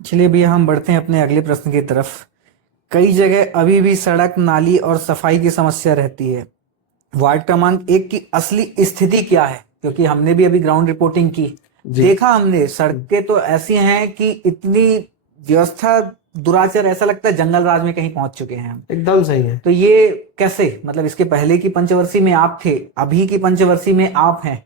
चलिए भैया, हम बढ़ते हैं अपने अगले प्रश्न की तरफ। कई जगह अभी भी सड़क, नाली और सफाई की समस्या रहती है। वार्ड क्रमांक 1 की असली स्थिति क्या है? क्योंकि हमने भी अभी ग्राउंड रिपोर्टिंग की, जी। देखा हमने सड़कें तो ऐसी हैं कि इतनी व्यवस्था, दुराचार, ऐसा लगता है जंगल राज में कहीं पहुंच चुके हैं हम। एकदम सही है। तो ये कैसे, मतलब इसके पहले की पंचवर्षीय में आप थे, अभी की पंचवर्षीय में आप हैं,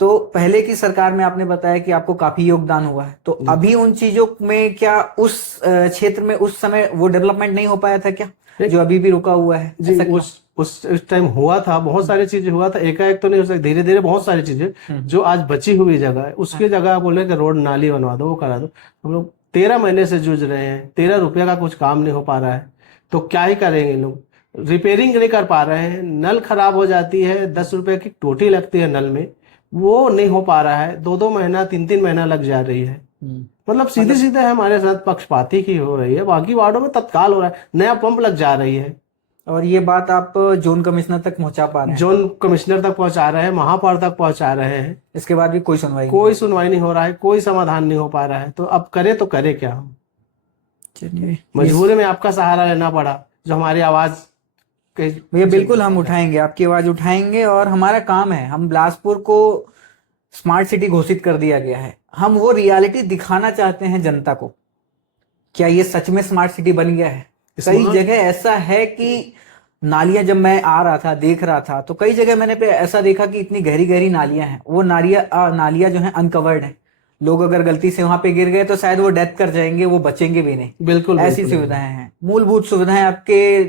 तो पहले की सरकार में आपने बताया कि आपको काफी योगदान हुआ है, तो जी। अभी उन चीजों में क्या उस क्षेत्र में उस समय वो डेवलपमेंट नहीं हो पाया था क्या, जो एक अभी भी रुका हुआ है? जी, ऐसा क्यों? उस टाइम हुआ था, बहुत सारी चीजें हुआ था, एकाएक तो नहीं हो सकता, धीरे धीरे बहुत सारी चीजें जो आज बची हुई जगह है उसकी जगह बोले कि रोड नाली बनवा दो, वो करा दो। हम लोग 13 महीने से जूझ रहे हैं, 13 रुपये का कुछ काम नहीं हो पा रहा है। तो क्या ही करेंगे लोग, रिपेयरिंग नहीं कर पा रहे हैं, नल खराब हो जाती है, 10 रुपए की टोटी लगती है नल में, वो नहीं हो पा रहा है, 2-2 महीना 3-3 महीना लग जा रही है। मतलब सीधे मतलब सीधे हमारे साथ पक्षपाती की हो रही है, बाकी वार्डों में तत्काल हो रहा है, नया पंप लग जा रही है। और ये बात आप जोन कमिश्नर तक पहुंचा पा रहे हैं? जोन कमिश्नर तक पहुंचा रहे हैं, महापौर तक पहुंचा रहे हैं, इसके बाद भी कोई सुनवाई नहीं कोई है? सुनवाई नहीं हो रहा है, कोई समाधान नहीं हो पा रहा है। तो अब करे तो करे क्या हम? चलिए, इस मजबूरी में आपका सहारा लेना पड़ा, जो हमारी आवाज के भैया बिल्कुल हम उठाएंगे, आपकी आवाज उठाएंगे, और हमारा काम है, हम बिलासपुर को स्मार्ट सिटी घोषित कर दिया गया है, हम वो रियलिटी दिखाना चाहते हैं जनता को। क्या ये सच में स्मार्ट सिटी बन गया है? कई स्मार्ट जगह ऐसा है कि नालियां, जब मैं आ रहा था देख रहा था, तो कई जगह मैंने पे ऐसा देखा कि इतनी गहरी गहरी नालियां हैं, वो नालियां जो हैं अनकवर्ड हैं। लोग अगर गलती से वहां पे गिर गए तो शायद वो डेथ कर जाएंगे, वो बचेंगे भी नहीं। बिल्कुल ऐसी बिल्कुल सुविधाएं हैं, मूलभूत सुविधाएं आपके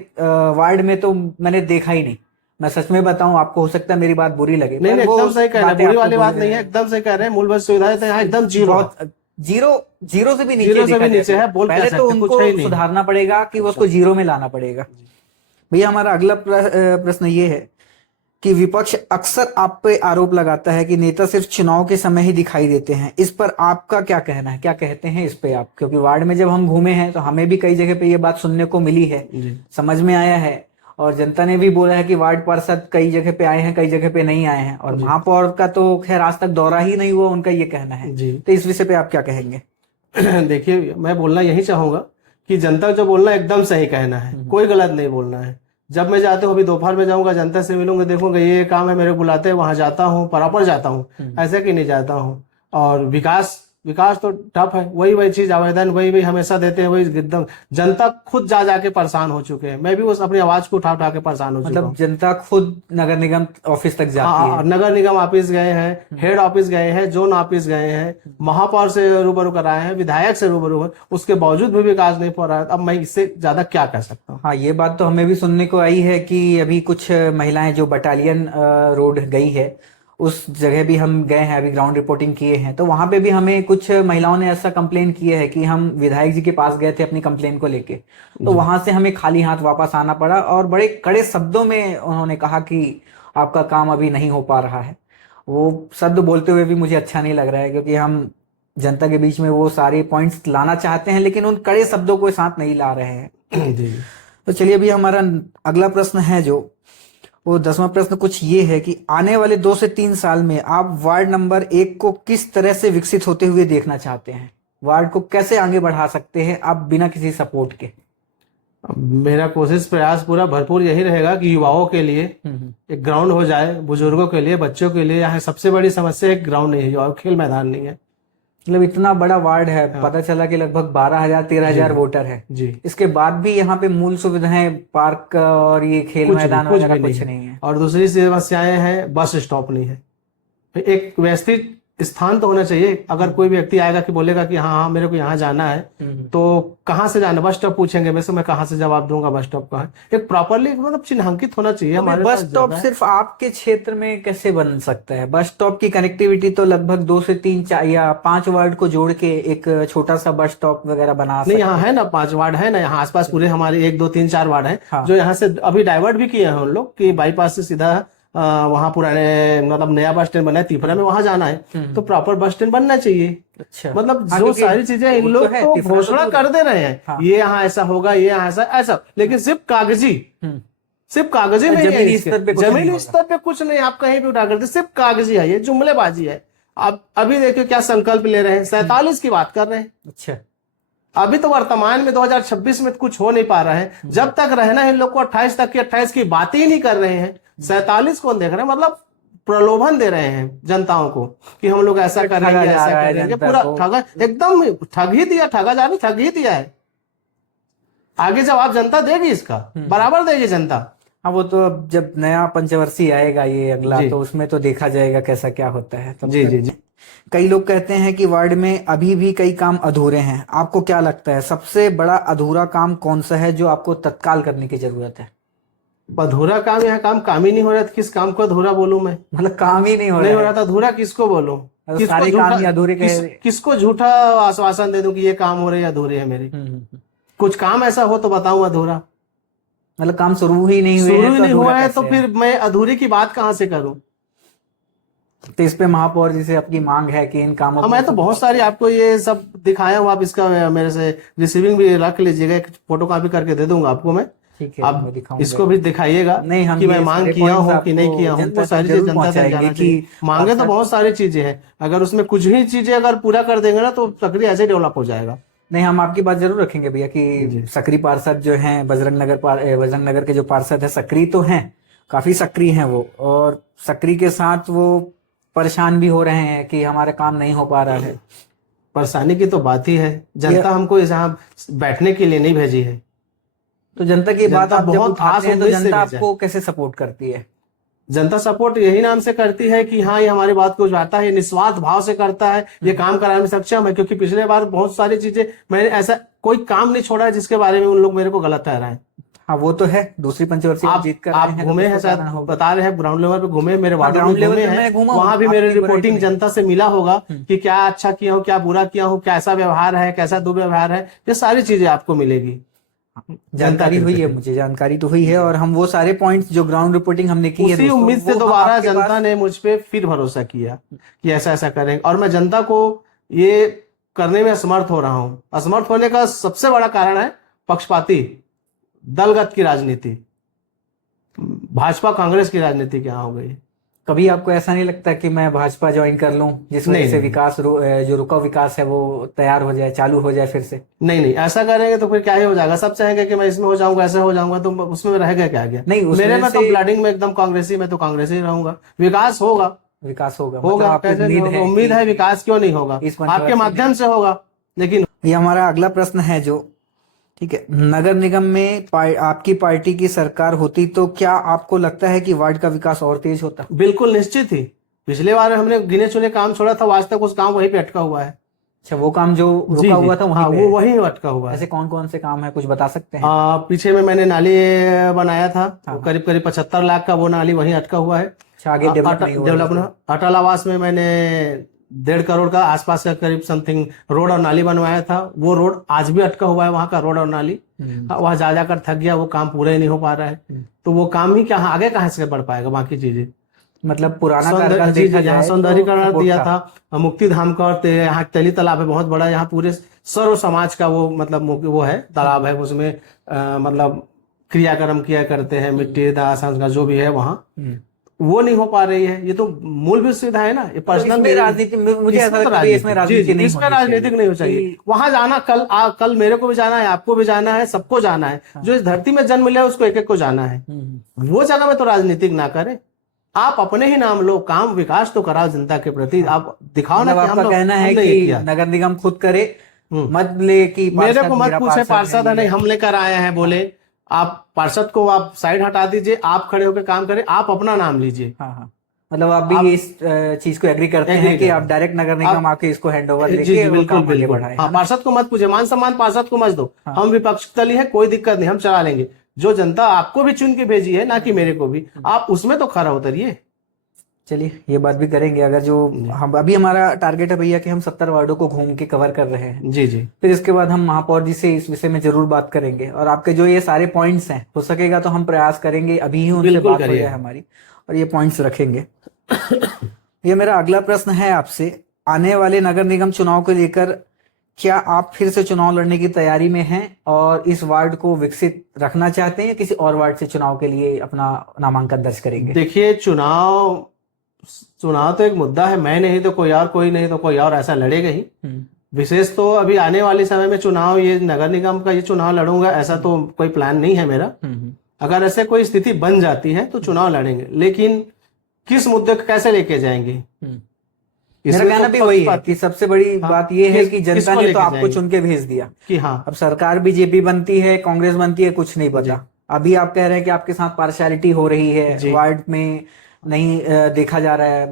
वार्ड में तो मैंने देखा ही नहीं। मैं सच में बताऊं, आपको हो सकता है मेरी बात बुरी लगे, नहीं पर नहीं, वो एकदम सही कह रहे हैं, बातें बुरी आपको वाली बुरी बात नहीं है, लगेंगी। एकदम सही कह रहे हैं। मूलभूत सुविधाएं तो यहाँ एकदम जीरो है। बहुत जीरो, जीरो से भी नीचे जीरो से देखा भी जाए नीचे तो है, बोल क्या पहले तो सकते, कुछ उनको है ही नहीं है। सुधारना पड़ेगा कि वो उसको जीरो में लाना पड़ेगा। भैया हमारा अगला प्रश्न ये है कि विपक्ष अक्सर आप पे आरोप लगाता है कि नेता सिर्फ चुनाव के समय ही दिखाई देते हैं, इस पर आपका क्या कहना है, क्या कहते हैं इस पे आप? क्योंकि वार्ड में जब हम घूमे हैं तो हमें भी कई जगह पे ये बात सुनने को मिली है, जी। समझ में आया है, और जनता ने भी बोला है कि वार्ड पार्षद कई जगह पे आए हैं, कई जगह पे नहीं आए हैं, और जी। महापौर का तो खैर आज तक दौरा ही नहीं हुआ, उनका ये कहना है। जी। तो इस विषय पे आप क्या कहेंगे? देखिए, मैं बोलना यही चाहूंगा कि जनता जो बोलना है एकदम सही कहना है, कोई गलत नहीं बोलना है। जब मैं जाता हूँ, अभी दोपहर में जाऊंगा, जनता से मिलूंगा, देखूंगा ये काम है, मेरे बुलाते हैं, वहां जाता हूँ, प्रॉपर जाता हूँ, ऐसे कि नहीं जाता हूँ। और विकास विकास तो टफ है, वही वही चीज, आवेदन वही वही हमेशा देते हैं, वही एकदम। जनता खुद जा जाके परेशान हो चुके हैं, मैं भी उस अपनी आवाज को उठा उठा के परेशान हो चुका मतलब हूँ। जनता खुद नगर निगम ऑफिस तक जाती हाँ, है? नगर निगम ऑफिस गए हैं, हेड ऑफिस गए हैं, जोन ऑफिस गए हैं, महापौर से रूबरू कराए हैं, विधायक से रूबरू है, उसके बावजूद भी विकास नहीं हो रहा है। अब मैं इससे ज्यादा क्या कह सकता हूँ? हाँ, ये बात तो हमें भी सुनने को आई है कि अभी कुछ महिलाएं जो बटालियन रोड गई है, उस जगह भी हम गए हैं, अभी ग्राउंड रिपोर्टिंग किए हैं, तो वहां पे भी हमें कुछ महिलाओं ने ऐसा कंप्लेन किया है कि हम विधायक जी के पास गए थे अपनी कंप्लेन को लेके, तो जी। वहां से हमें खाली हाथ वापस आना पड़ा, और बड़े कड़े शब्दों में उन्होंने कहा कि आपका काम अभी नहीं हो पा रहा है। वो शब्द बोलते हुए भी मुझे अच्छा नहीं लग रहा है, क्योंकि हम जनता के बीच में वो सारे पॉइंट्स लाना चाहते हैं, लेकिन उन कड़े शब्दों को साथ नहीं ला रहे हैं। जी। तो चलिए, अभी हमारा अगला प्रश्न है, जो वो 10वां प्रश्न कुछ ये है कि आने वाले 2 से 3 साल में आप वार्ड नंबर 1 को किस तरह से विकसित होते हुए देखना चाहते हैं? वार्ड को कैसे आगे बढ़ा सकते हैं आप बिना किसी सपोर्ट के? अब मेरा कोशिश प्रयास पूरा भरपूर यही रहेगा कि युवाओं के लिए हम्म। एक ग्राउंड हो जाए, बुजुर्गों के लिए, बच्चों के लिए। यहाँ सबसे बड़ी समस्या एक ग्राउंड नहीं है, और खेल मैदान नहीं है। मतलब इतना बड़ा वार्ड है, हाँ। पता चला कि लगभग 12,000 जी। 13,000 वोटर है, जी। इसके बाद भी यहाँ पे मूल सुविधाएं, पार्क और ये खेल मैदान कुछ वगैरह भी नहीं कुछ है। नहीं है। और दूसरी समस्याएं हैं, बस स्टॉप नहीं है। एक व्यवस्थित स्थान तो होना चाहिए। अगर कोई व्यक्ति आएगा कि बोलेगा कि हाँ हाँ मेरे को यहाँ जाना है, तो कहाँ से जाना, बस स्टॉप पूछेंगे मेरे से, मैं कहाँ से जवाब दूंगा बस स्टॉप कहाँ है? एक प्रॉपरली मतलब चिन्हांकित होना चाहिए तो हमारे बस पास स्टॉप जगह है। सिर्फ आपके क्षेत्र में कैसे बन सकता है? बस स्टॉप की कनेक्टिविटी तो लगभग 2 से 3 या 5 वार्ड को जोड़ के एक छोटा सा बस स्टॉप वगैरह बना नहीं, सकते यहाँ हैं। है ना 5 वार्ड है ना, यहाँ आसपास पूरे हमारे 1 2 3 4 वार्ड है, हाँ। जो यहाँ से अभी डाइवर्ट भी किए हैं हम लोग कि बाईपास से सीधा वहाँ पुराने मतलब नया बस स्टैंड बना है तीफरा में, वहां जाना है। तो प्रॉपर बस स्टैंड बनना चाहिए। अच्छा। मतलब हाँ, जो क्योंकि सारी चीजें इन दूर तो लोग है, तो तिफरा तो घोषणा दूर कर है। दे रहे हैं, हाँ। ये यहाँ ऐसा होगा, ये यहाँ ऐसा ऐसा, लेकिन सिर्फ कागजी, हम्म। सिर्फ कागजी में ही है जमीनी इसके। स्तर पे कुछ नहीं जमीनी होगा। स्तर पे कुछ नहीं, आप कहीं भी उठा करते, सिर्फ कागजी है, ये जुमलेबाजी है। आप अभी देखिए क्या संकल्प ले रहे हैं, 47 की बात कर रहे हैं। अच्छा। अभी तो वर्तमान में 2026 में कुछ हो नहीं पा रहा है। जब तक रहना है इन लोग को 28 तक की 28 की बातें ही नहीं कर रहे हैं। 47 कौन देख रहे हैं, मतलब प्रलोभन दे रहे हैं जनताओं को कि हम लोग ऐसा करेंगे, ठगा जा ऐसा रहा है करेंगे। जनता पूरा को। ठगा, एकदम ठग ही दिया, ठगा जा रही, ठग ही दिया है। आगे जवाब जनता देगी इसका, बराबर देगी जनता। हाँ, वो तो अब जब नया पंचवर्षीय आएगा ये अगला, जी। तो उसमें तो देखा जाएगा कैसा क्या होता है। तब जी तक जी जी। कई लोग कहते हैं कि वार्ड में अभी भी कई काम अधूरे हैं। आपको क्या लगता है सबसे बड़ा अधूरा काम कौन सा है जो आपको तत्काल करने की जरूरत है? अधूरा काम, यहाँ काम ही नहीं हो रहा था। किस काम को अधूरा बोलूं मैं? मतलब काम ही नहीं हो नहीं हो रहा रहा है। था, अधूरा किसको बोलूं? मतलब सारे काम ही अधूरे किसको झूठा आश्वासन दे दूं कि ये काम हो रहे हैं, अधूरे हैं मेरे? कुछ काम ऐसा हो तो बताऊं अधूरा। मतलब काम शुरू ही नहीं हुए शुरू हैं ही तो नहीं हुआ अधूरा है कैसे तो फिर मैं अधूरी की बात कहां से करूं? तो इस पे महापौर जी से आपकी मांग है कि इन कामों हाँ, को मैं तो बहुत सारी आपको ये सब दिखाया हूँ। आप इसका मेरे से रिसीविंग भी रख लीजिएगा, एक फोटो कॉपी करके दे दूंगा आपको मैं। ठीक है, आप मैं दिखाऊंगा। इसको भी दिखाइएगा नहीं, हम कि मैं ये मांग सारे किया points हूँ कि नहीं आपको किया हूँ। जनता वो तक सारी जरूर चीज जनता तक पहुंचाएंगे जाना कि चाहिए। मांगे तो पार्षद- बहुत सारी चीजें हैं, अगर उसमें कुछ ही चीजें अगर पूरा कर देंगे ना तो सक्रिय ऐसे डेवलप हो जाएगा। नहीं, हम आपकी बात जरूर रखेंगे भैया कि जी। सक्रिय पार्षद जो हैं, बजरंग नगर के जो पार्षद है सक्रिय तो हैं, काफी सक्रिय हैं वो, और सक्रिय के साथ वो परेशान भी हो रहे हैं कि हमारा काम नहीं हो पा रहा है। परेशानी की तो बात ही है। जनता हमको यहाँ बैठने के लिए नहीं भेजी है। तो जनता की बात जनता आप जब बहुत उठाते हैं तो आस उम्मीद से जनता भेजा है। आपको कैसे सपोर्ट करती है? जनता सपोर्ट यही नाम से करती है कि हाँ, ये हमारी बात को उठाता है, निस्वार्थ भाव से करता है, ये काम कराने में सक्षम है। क्योंकि पिछले बार बहुत सारी चीजें मैंने ऐसा कोई काम नहीं छोड़ा है जिसके बारे में उन लोग मेरे को गलत ठहराए हैं। हाँ, वो तो है। दूसरी पंचवर्षीय आप जीत कर आप आए हैं तो घूमे कुछ हैं, तो शायद करना होगा। बता रहे हैं ग्राउंड लेवल पे घूमे, मेरे वार्डों में ग्राउंड लेवल घूमे पे मैं हैं। घूमा हूँ, वहां भी मेरे आपकी बुराई रिपोर्टिंग नहीं। जनता से मिला होगा कि क्या अच्छा किया हूँ, क्या बुरा किया हूँ, कैसा व्यवहार है, कैसा दुर्व्यवहार है। ये सारी चीजें आपको मिलेगी। जानकारी जनता हुई है, के मुझे जानकारी तो हुई है, और हम वो सारे पॉइंट्स जो ग्राउंड रिपोर्टिंग हमने की है उसी दोस्तों, उम्मीद से वो हम दोबारा आपके जनता पास- ने मुझ पे फिर भरोसा किया कि ऐसा ऐसा करेंगे। और मैं जनता को ये करने में असमर्थ हो रहा हूँ। असमर्थ होने का सबसे बड़ा कारण है पक्षपाती दलगत की राजनीति, भाजपा कांग्रेस की राजनीति क्या हो गई। कभी आपको ऐसा नहीं लगता कि मैं भाजपा ज्वाइन कर लूं, जिस वजह नहीं, से नहीं। विकास जो रुका विकास है वो तैयार हो जाए, चालू हो जाए फिर से? नहीं नहीं, ऐसा करेंगे तो फिर क्या ही हो जाएगा। सब चाहेंगे कि मैं इसमें हो जाऊंगा, ऐसे हो जाऊंगा, तो उसमें रहेगा क्या गया? नहीं, उसमें मेरे में तो से- ब्लडिंग में एकदम कांग्रेसी, मैं तो कांग्रेसी रहूंगा। विकास होगा, विकास होगा, होगा, मतलब आपको कैसे नहीं उम्मीद होगा? है उम्मीद कि है, विकास क्यों नहीं होगा? इस पंचवर्षीय आपके माध्यम से होगा। लेकिन ये हमारा अगला प्रश्न है जो, ठीक है, नगर निगम में आपकी पार्टी की सरकार होती तो क्या आपको लगता है कि वार्ड का विकास और तेज होता? बिल्कुल निश्चित ही। पिछले बार हमने गिने चुने काम छोड़ा था, आज तक उस काम वहीं पे अटका हुआ है। अच्छा, वो काम जो जी रुका जी, हुआ था वहीं हाँ, पे वो है। वहीं अटका हुआ है। ऐसे कौन कौन से काम है, कुछ बता सकते हैं? पीछे में मैंने नाली बनाया था, हाँ। करीब करीब 75 लाख का, वो नाली वहीं अटका हुआ है। अच्छा, आगे डेवलप नहीं हुआ है? डेवलपमेंट अटल आवास में मैंने 1.5 करोड़ का आसपास का करीब समथिंग रोड और नाली बनवाया था। वो रोड आज भी अटका हुआ है, वहां का रोड और नाली। वहां जा जाकर थक गया, वो काम पूरा ही नहीं हो पा रहा है। तो वो काम ही क्या, आगे कहाँ से बढ़ पाएगा बाकी चीजें? मतलब पुराना कार्यकाल जी देखा जी, यहाँ जाए तो सौंदर्यीकरण सपोर्ट दिया था। था, मुक्ति धाम का, और यहाँ तेली तालाब है बहुत बड़ा, यहाँ पूरे सर्व समाज का वो मतलब वो है तालाब है, उसमें मतलब क्रियाक्रम किया करते हैं, मिट्टी दाह संस्कार जो भी है वहाँ, वो नहीं हो पा रही है। ये तो मूलभूत सुविधा है ना, ये पर्सनल। इसमें राजनीति, मुझे ऐसा लगता है कि इसमें राजनीति नहीं इसमें होनी राजनीतिक नहीं हो चाहिए। वहां जाना, कल मेरे को भी जाना है, आपको भी जाना है, सबको जाना है। जो इस धरती में जन्म लिया है उसको एक एक को जाना है। वो जगह में तो राजनीतिक ना करे। आप अपने ही नाम लो, काम विकास तो कराओ जनता के प्रति। आप दिखाओ ना मतलब कि हम आपका लोग कहना है हमने ये कि किया। नगर निगम खुद करे, मत ले कि मेरे पार्षद को मत मेरा पूछे पार्षद है, ये नहीं हम लेकर आए हैं बोले। आप पार्षद को आप साइड हटा दीजिए, आप खड़े होकर काम करें, आप अपना नाम लीजिए। हाँ हाँ, मतलब आप भी इस चीज को एग्री करते हैं कि आप डायरेक्ट नगर निगम आके इसको हैंड ओवर जी लेके जी, वो बिल्कुल काम आगे बिल्कुल। बढ़ाए। हाँ, पार्षद को मत पूछे, मान सम्मान पार्षद को मत दो। हम विपक्ष दल है, कोई दिक्कत नहीं, हम चला लेंगे। जो जनता आपको भी चुन के भेजी है, ना कि मेरे को भी, आप उसमें तो खरा उतरिए। चलिए, ये बात भी करेंगे। अगर जो हम अभी, हमारा टारगेट है भैया कि हम 70 वार्डों को घूम के कवर कर रहे हैं। जी जी। फिर इसके बाद हम महापौर जी से इस विषय में जरूर बात करेंगे, और आपके जो ये सारे पॉइंट्स हैं, हो सकेगा तो हम प्रयास करेंगे अभी ही उनसे बिल्कुल बात हो करिए। जाए हमारी, और ये पॉइंट्स रखेंगे। ये मेरा अगला प्रश्न है आपसे, आने वाले नगर निगम चुनाव को लेकर क्या आप फिर से चुनाव लड़ने की तैयारी में हैं, और इस वार्ड को विकसित रखना चाहते हैं, या किसी और वार्ड से चुनाव के लिए अपना नामांकन दर्ज करेंगे? देखिए, चुनाव तो एक मुद्दा है। मैं नहीं तो कोई और, कोई नहीं तो कोई और, ऐसा लड़ेगा ही। विशेष तो अभी आने वाले समय में चुनाव, ये नगर निगम का ये चुनाव लड़ूंगा ऐसा तो कोई प्लान नहीं है मेरा। अगर ऐसे कोई स्थिति बन जाती है तो चुनाव लड़ेंगे, लेकिन किस मुद्दे को कैसे लेके जाएंगे, मेरा इसमें कहना तो भी वही है पक्षपात- कि सबसे बड़ी हाँ, बात ये है कि जनता किसको ने लेके तो आपको जाएंगे? चुन के भेज दिया कि हाँ अब सरकार बीजेपी बनती है कांग्रेस बनती है कुछ नहीं पता। अभी आप कह रहे हैं कि आपके साथ पार्शियलिटी हो रही है, जी। वार्ड में नहीं देखा जा रहा है,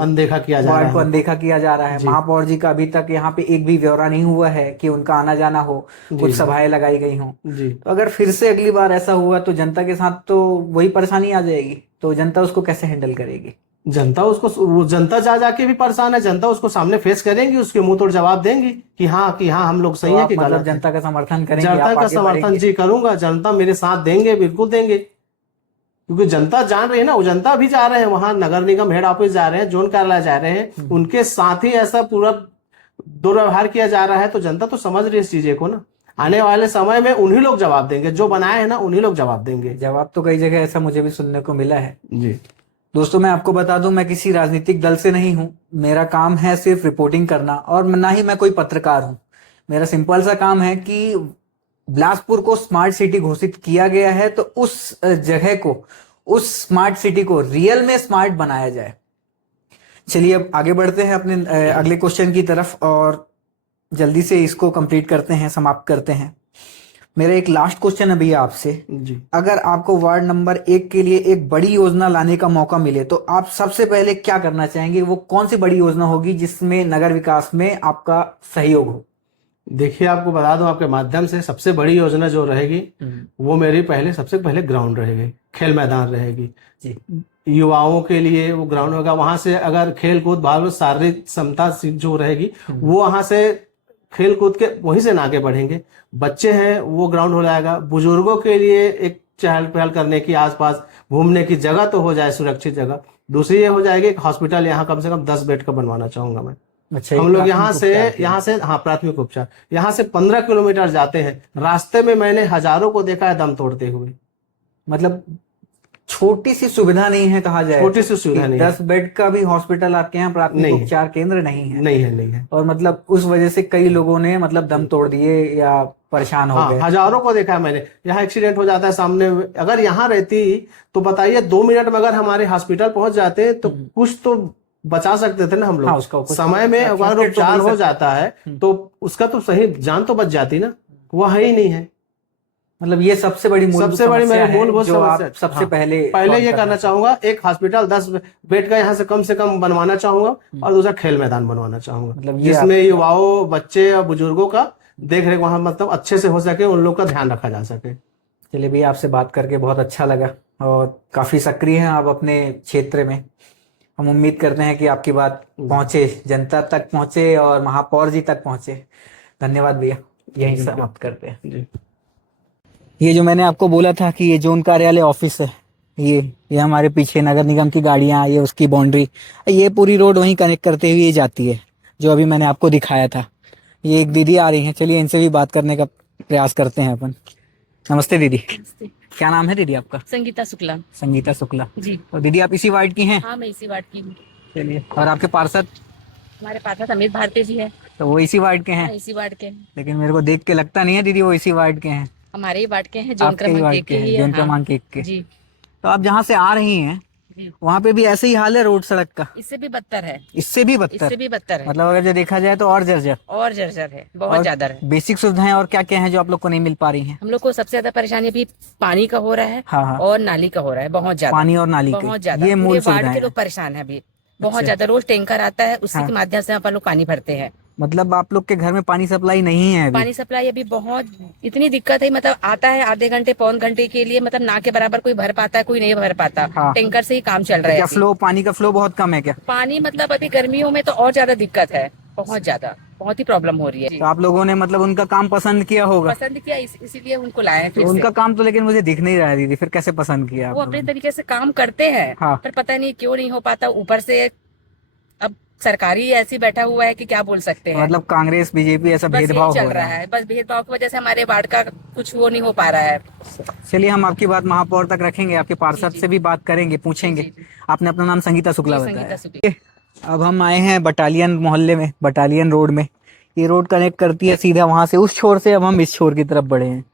अनदेखा किया जा वार्ड रहा को है। अनदेखा किया जा रहा है। जी। महापौर जी का अभी तक यहाँ पे एक भी ब्यौरा नहीं हुआ है कि उनका आना जाना हो, कुछ जी। सभाएं लगाई गई हों। जी तो अगर फिर से अगली बार ऐसा हुआ तो जनता के साथ तो वही परेशानी आ जाएगी, तो जनता उसको कैसे हैंडल करेगी? जनता उसको, वो जनता जा जाके भी परेशान है, जनता उसको सामने फेस करेंगी, उसके मुंह तोड़ जवाब देंगी कि हाँ हम लोग सही तो है आप कि मतलब गलत है। जनता का समर्थन करेंगे, जनता आप का आगे समर्थन बढ़ेंगे? जी करूंगा, जनता मेरे साथ देंगे, बिल्कुल देंगे, क्योंकि जनता जान रही है ना, वो जनता भी जा रहे हैं वहां, नगर निगम हेड ऑफिस जा रहे हैं, जोन कार्यालय जा रहे हैं, उनके साथ ही ऐसा पूरा दुर्व्यवहार किया जा रहा है, तो जनता तो समझ रही है इस चीजें को ना। आने वाले समय में उन्हीं लोग जवाब देंगे, जो बनाए हैं ना उन्हीं लोग जवाब देंगे। जवाब तो कई जगह ऐसा मुझे भी सुनने को मिला है। जी दोस्तों मैं आपको बता दूं, मैं किसी राजनीतिक दल से नहीं हूं, मेरा काम है सिर्फ रिपोर्टिंग करना, और ना ही मैं कोई पत्रकार हूं। मेरा सिंपल सा काम है कि बिलासपुर को स्मार्ट सिटी घोषित किया गया है, तो उस जगह को, उस स्मार्ट सिटी को रियल में स्मार्ट बनाया जाए। चलिए अब आगे बढ़ते हैं अपने अगले क्वेश्चन की तरफ, और जल्दी से इसको कंप्लीट करते हैं, समाप्त करते हैं। मेरा एक लास्ट क्वेश्चन अभी आपसे, जी अगर आपको वार्ड नंबर 1 के लिए एक बड़ी योजना लाने का मौका मिले तो आप सबसे पहले क्या करना चाहेंगे? वो कौन सी बड़ी योजना होगी जिसमें नगर विकास में आपका सहयोग हो? देखिए, आपको बता दूं आपके माध्यम से, सबसे बड़ी योजना जो रहेगी वो मेरी सबसे पहले ग्राउंड रहेगी, खेल मैदान रहेगी जी। युवाओं के लिए वो ग्राउंड होगा। वहां से अगर खेल कूद भाग शारीरिक क्षमता जो रहेगी वो वहां से खेल कूद के वहीं से आगे बढ़ेंगे। बच्चे हैं वो ग्राउंड हो जाएगा। बुजुर्गों के लिए एक चहल पहल करने की, आसपास घूमने की जगह तो हो जाए, सुरक्षित जगह। दूसरी ये हो जाएगी, एक हॉस्पिटल यहाँ कम से कम 10 बेड का बनवाना चाहूंगा मैं। अच्छा, हम लोग यहाँ से हाँ प्राथमिक उपचार, यहाँ से 15 किलोमीटर जाते हैं, रास्ते में मैंने हजारों को देखा है दम तोड़ते हुए। मतलब छोटी सी सुविधा नहीं है कहा जाए, छोटी सी सुविधा नहीं है। 10 बेड का भी हॉस्पिटल आपके यहाँ प्राथमिक नहीं है। उपचार केंद्र नहीं है। नहीं है। और मतलब उस वजह से कई लोगों ने मतलब दम तोड़ दिए या परेशान हो हाँ, गए। हजारों को देखा है मैंने। यहाँ एक्सीडेंट हो जाता है सामने, अगर यहाँ रहती तो बताइए 2 मिनट में अगर हमारे हॉस्पिटल पहुंच जाते तो कुछ तो बचा सकते थे ना हम लोग। हाँ, उसका कुछ समय में तो अगर first aid तो उपचार मिल हो सकता जाता है तो उसका तो सही जान तो बच जाती ना, वो है ही नहीं है। मतलब ये सबसे बड़ी सबसे बड़ी समस्या मेरी है मूलभूत जो आप समस्या। सबसे हाँ, पहले ये करना चाहूंगा, एक हॉस्पिटल 10 बेड का यहाँ से कम बनवाना चाहूंगा, और दूसरा खेल मैदान बनवाना चाहूंगा, मतलब ये जिसमें युवाओं, बच्चे और बुजुर्गों का देख रेख वहां मतलब अच्छे से हो सके, उन लोग का ध्यान रखा जा सके। चलिए भैया, आपसे बात करके बहुत अच्छा लगा, और काफी सक्रिय हैं आप अपने क्षेत्र में। हम उम्मीद करते हैं कि आपकी बात पहुंचे, जनता तक पहुंचे और महापौर जी तक पहुंचे। धन्यवाद भैया, यहीं समाप्त करते हैं। जी। ये जो मैंने आपको बोला था कि ये जोन कार्यालय ऑफिस है, ये हमारे पीछे नगर निगम की गाड़ियां, ये उसकी बाउंड्री, ये पूरी रोड वहीं कनेक्ट करते हुए जाती है, जो अभी मैंने आपको दिखाया था। ये एक दीदी आ रही हैं, चलिए इनसे भी बात करने का प्रयास करते हैं अपन। नमस्ते दीदी। नमस्ते। क्या नाम है दीदी आपका? संगीता शुक्ला। संगीता शुक्ला। जी। और दीदी आप इसी वार्ड की हैं? हाँ, मैं इसी वार्ड की हूँ। चलिए, और आपके पार्षद? हमारे पास अमित भारती जी है। तो वो इसी वार्ड के हाँ, हैं? इसी वार्ड के हैं। लेकिन मेरे को देख के लगता नहीं है दीदी वो इसी वार्ड के हैं। हमारे ही वार्ड के हैं, जोन आपके ही क्रमांक वार्ड 1 के के हैं, ही है। जोन हाँ। क्रमांक 1 के। जी तो आप जहाँ से आ रही हैं जी। वहाँ पे भी ऐसे ही हाल है रोड सड़क का? इससे भी बदतर है। इससे भी बदतर? इससे भी बदतर है। मतलब अगर जो देखा जाए तो और जर्जर? और जर्जर है, बहुत और ज्यादा है। बेसिक सुविधाएं और क्या क्या है जो आप लोग को नहीं मिल पा रही हैं? हम लोग को सबसे ज्यादा परेशानी अभी पानी का हो रहा है। हाँ हाँ, और नाली का हो रहा है, बहुत ज्यादा। पानी और नाली बहुत के, ज्यादा। ये मूल पूरे वार्ड सुविधाएं के हैं। लोग परेशान है अभी, बहुत अच्छा। ज्यादा। रोज टैंकर आता है, उसी हाँ। के माध्यम से अपन लोग पानी भरते हैं। मतलब आप लोग के घर में पानी सप्लाई नहीं है अभी? पानी सप्लाई अभी बहुत इतनी दिक्कत है, मतलब आता है आधे घंटे पौन घंटे के लिए, मतलब ना के बराबर कोई भर पाता है, कोई नहीं भर पाता। हाँ। टैंकर से ही काम चल रहा है क्या अभी। फ्लो, पानी का फ्लो बहुत कम है क्या? पानी मतलब अभी गर्मियों में तो और ज्यादा दिक्कत है, बहुत ज्यादा, बहुत ही प्रॉब्लम हो रही है। तो आप लोगों ने मतलब उनका काम पसंद किया होगा? पसंद किया, इसीलिए उनको लाए हैं तो फिर से। उनका काम तो लेकिन मुझे दिख नहीं रहा है दीदी, फिर कैसे पसंद किया आप वो लोगों अपने ने? तरीके से काम करते हैं। हाँ। पर पता नहीं क्यों नहीं हो पाता, ऊपर से अब सरकारी ऐसी बैठा हुआ है कि क्या बोल सकते हैं। मतलब कांग्रेस बीजेपी ऐसा बस यही भेदभाव चल हो रहा है, बस भेदभाव की वजह से हमारे वार्ड का कुछ वो नहीं हो पा रहा है। चलिए हम आपकी बात महापौर तक रखेंगे, आपके पार्षद से भी बात करेंगे, पूछेंगे। जी, जी। आपने अपना नाम संगीता शुक्ला जी, बताया। संगीता शुक्ला। अब हम आए हैं बटालियन मोहल्ले में, बटालियन रोड में। ये रोड कनेक्ट करती है सीधा वहां से उस छोर से। अब हम इस छोर की तरफ बढ़े हैं।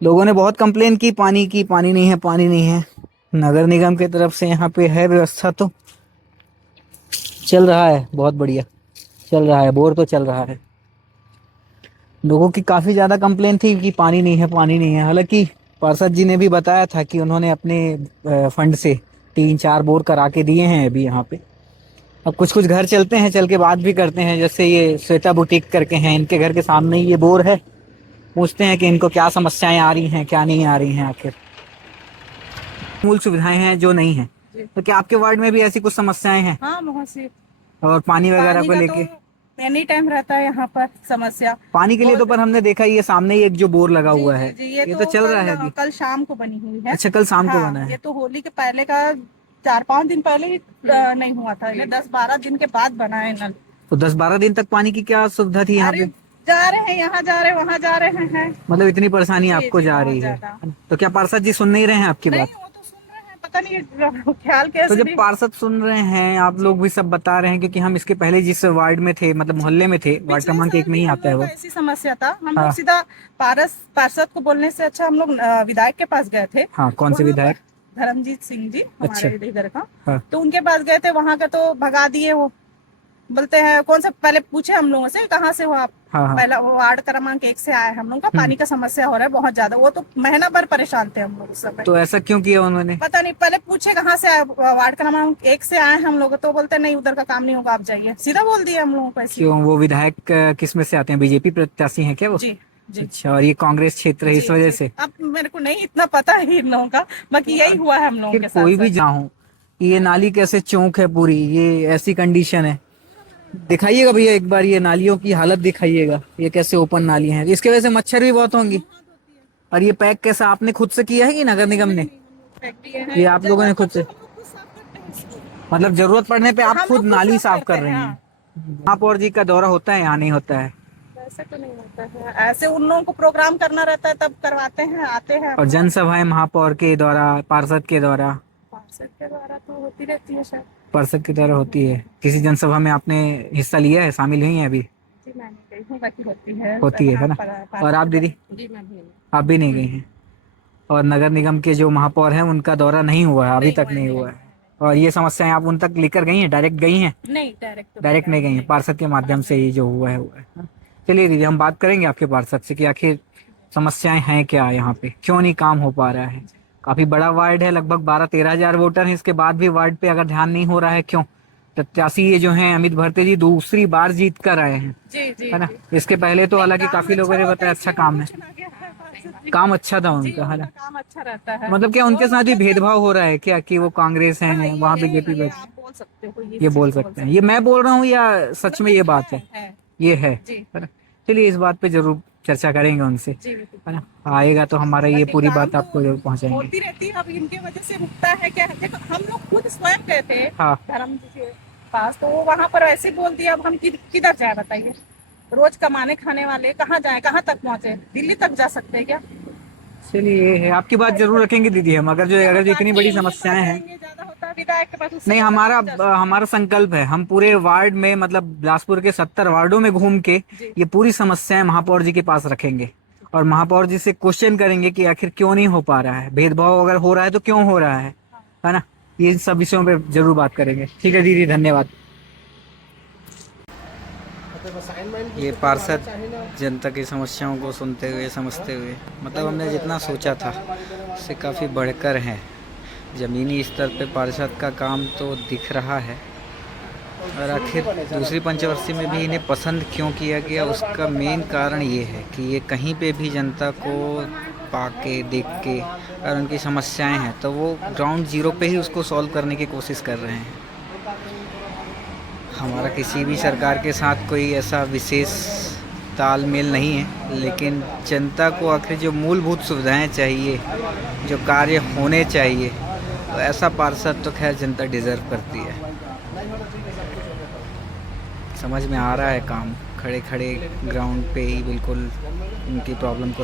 लोगों ने बहुत कंप्लेन की, पानी नहीं है, पानी नहीं है। नगर निगम की तरफ से यहाँ पे है व्यवस्था, तो चल रहा है, बहुत बढ़िया चल रहा है, बोर तो चल रहा है। लोगों की काफी ज्यादा कंप्लेन थी कि पानी नहीं है, पानी नहीं है। हालांकि पार्षद जी ने भी बताया था कि उन्होंने अपने फंड से 3-4 बोर करा के दिए हैं अभी यहाँ पे। अब कुछ कुछ घर चलते हैं, चल के बात भी करते हैं। जैसे ये श्वेता बुटीक करके हैं, इनके घर के सामने ही ये बोर है। पूछते हैं कि इनको क्या समस्याएं आ रही हैं, क्या नहीं आ रही हैं, आखिर मूल सुविधाएं हैं जो नहीं है। तो क्या आपके वार्ड में भी ऐसी कुछ समस्याएं हैं? हाँ, बहुत सी। और पानी वगैरह पानी को का लेके? तो एनी टाइम रहता है यहाँ पर समस्या। पानी के लिए तो पर हमने देखा ये सामने ही एक जो बोर लगा हुआ है, जी, ये तो चल रहा है अभी। कल शाम को बनी हुई है। अच्छा, कल शाम को हाँ, बना है। ये तो होली के पहले का 4-5 दिन पहले ही नहीं हुआ था, ये 10-12 दिन के बाद बना है नल। तो 10-12 दिन तक पानी की क्या सुविधा थी यहाँ अरे, पे? जा रहे हैं, यहाँ जा रहे हैं, वहाँ जा रहे हैं। मतलब इतनी परेशानी जी, आपको जी, जा बहुत रही है? ज्यादा। तो क्या पार्षद जी सुन नहीं रहे हैं आपकी नहीं, बात? वो तो सुन रहे हैं, पता नहीं ख्याल तो कैसे जब नहीं। पार्षद सुन रहे हैं, आप लोग भी सब बता रहे हैं, क्योंकि हम इसके पहले जिस वार्ड में थे, मतलब मोहल्ले में थे, वार्ड पिछले क्रमांक 1 साल में ही भी हम आता है लोग वो। का ऐसी समस्या था। हम हाँ। लोग सीधा पार्षद को बोलने से अच्छा हम लोग विधायक के पास गए थे। हाँ, कौन से वहाँ विधायक? पर धर्मजीत सिंह जी, अच्छा। हमारे इधर का। हाँ। तो उनके पास गए थे, वहां का तो भगा दिए। वो बोलते हैं कौन सा, पहले पूछे हम लोगों से कहाँ से हो आप। हाँ, हाँ। पहला वो वार्ड क्रमांक 1 से आए हम लोग का, पानी का समस्या हो रहा है बहुत ज्यादा। वो तो महीना भर परेशान थे हम लोग उस समय। तो ऐसा क्यों किया उन्होंने? पता नहीं, पहले पूछे कहाँ से आए, वार्ड क्रमांक 1 से आए हम लोग, तो बोलते नहीं उधर का काम नहीं होगा, आप जाइए। सीधा बोल दिया हम लोगों को ऐसे। क्यों, वो विधायक किस में से आते हैं? बीजेपी प्रत्याशी हैं क्या वो? जी, जी। अच्छा, और ये कांग्रेस क्षेत्र है, इस जी, वजह जी। से? अब मेरे को नहीं इतना पता है इन लोगों का, बाकी यही हुआ है हम लोगों फिर के साथ कोई भी साथ। जाऊं, ये नाली कैसे चौक है पूरी, ये ऐसी कंडीशन है। दिखाइएगा भैया एक बार, ये नालियों की हालत दिखाइएगा, ये कैसे ओपन नाली हैं। इसके वजह से मच्छर भी बहुत होंगी। और ये पैक कैसा आपने खुद से किया है कि नगर निगम ने? ये आप लोगों ने खुद से? मतलब जरूरत पड़ने पे आप हम खुद लोग नाली साफ साफ करते कर रहे हैं, हैं? हाँ। महापौर जी का दौरा होता है, यहाँ नहीं होता है? ऐसे तो नहीं होता है, ऐसे उन लोगों को प्रोग्राम करना रहता है तब करवाते हैं, आते हैं। और जनसभाएं महापौर के द्वारा, पार्षद के द्वारा? पार्षद के द्वारा तो होती रहती है शायद। पार्षद के द्वारा होती है। किसी जनसभा में आपने हिस्सा लिया है, शामिल हुई हैं अभी? जी, मैं नहीं गई हूँ, बाकी होती है ना? और आप दीदी? जी, मैं भी नहीं। आप भी नहीं गई हैं? और नगर निगम के जो महापौर हैं उनका दौरा नहीं हुआ है, अभी तक नहीं हुआ है? और ये समस्याएं आप उन तक लेकर गई हैं, डायरेक्ट गई हैं? नहीं, डायरेक्ट नहीं गई हैं, पार्षद के माध्यम से ही जो हुआ है। चलिए दीदी, हम बात करेंगे आपके पार्षद से कि आखिर समस्याएं हैं क्या यहाँ पे, क्यों नहीं काम हो पा रहा है। काफी बड़ा वार्ड है, लगभग 12-13 हजार वोटर हैं, इसके बाद भी वार्ड पे अगर ध्यान नहीं हो रहा है, क्यों? प्रत्याशी ये जो हैं अमित भरते जी, दूसरी बार जीत कर आए हैं, जी, जी, है ना? इसके पहले तो हालांकि काफी लोगों ने बताया अच्छा काम है, काम अच्छा था उनका, है ना? काम अच्छा रहता है। मतलब क्या उनके साथ भी भेदभाव हो रहा है क्या, कि वो कांग्रेस है, वहाँ बीजेपी बैठी? आप बोल सकते हो, ये बोल सकते हैं, ये मैं बोल रहा हूँ या सच में ये बात है? ये है ना? चलिए इस बात पे जरूर चर्चा करेंगे उनसे, है ना? आएगा तो हमारा ये पूरी बात आपको जरूर पहुंचाएंगे। होती रहती है, अब इनके वजह से रुकता है क्या? देखो हम लोग खुद स्वयं गए थे हाँ। धर्म जी के पास, तो वो वहाँ पर ऐसे बोल दिया। अब हम किधर जाए बताइए? रोज कमाने खाने वाले कहाँ जाए, कहाँ तक पहुँचे? दिल्ली तक जा सकते हैं क्या? चलिए ये है, आपकी बात जरूर रखेंगे दीदी हम, अगर जो इतनी बड़ी समस्याएं हैं। ज्यादा होता है विधायक के पास, उससे नहीं, ज्यादा हमारा संकल्प है, हम पूरे वार्ड में, मतलब बिलासपुर के 70 वार्डों में घूम के ये पूरी समस्याएं महापौर जी के पास रखेंगे और महापौर जी से क्वेश्चन करेंगे कि आखिर क्यों नहीं हो पा रहा है, भेदभाव अगर हो रहा है तो क्यों हो रहा है ना? ये सब विषयों पे जरूर बात करेंगे। ठीक है दीदी, धन्यवाद। ये पार्षद जनता की समस्याओं को सुनते हुए, समझते हुए, मतलब हमने जितना सोचा था उससे काफ़ी बढ़कर है। ज़मीनी स्तर पे पार्षद का काम तो दिख रहा है, और आखिर दूसरी पंचवर्षीय में भी इन्हें पसंद क्यों किया गया, उसका मेन कारण ये है कि ये कहीं पे भी जनता को पाके, देख के, और उनकी समस्याएं हैं तो वो ग्राउंड जीरो पे ही उसको सॉल्व करने की कोशिश कर रहे हैं। हमारा किसी भी सरकार के साथ कोई ऐसा विशेष तालमेल नहीं है, लेकिन जनता को आखिर जो मूलभूत सुविधाएं चाहिए, जो कार्य होने चाहिए, तो ऐसा पार्षद तो खैर जनता डिज़र्व करती है। समझ में आ रहा है काम, खड़े खड़े ग्राउंड पे ही बिल्कुल उनकी प्रॉब्लम को